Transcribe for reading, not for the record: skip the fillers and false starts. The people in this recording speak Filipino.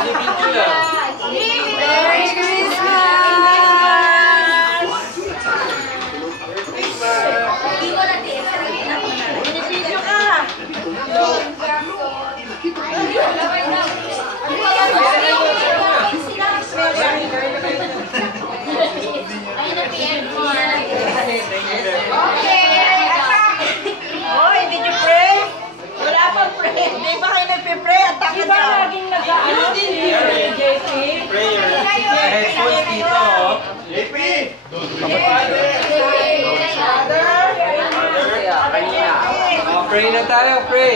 Merry Christmas! Binibidyo ka! Hoy, did you pray? Wala pang pray. Hindi ba kayo nagpe-pray? At takot ka. Laging nag-ano din JP? Prayer. Headphones dito. JP! Pray na tayo, pray.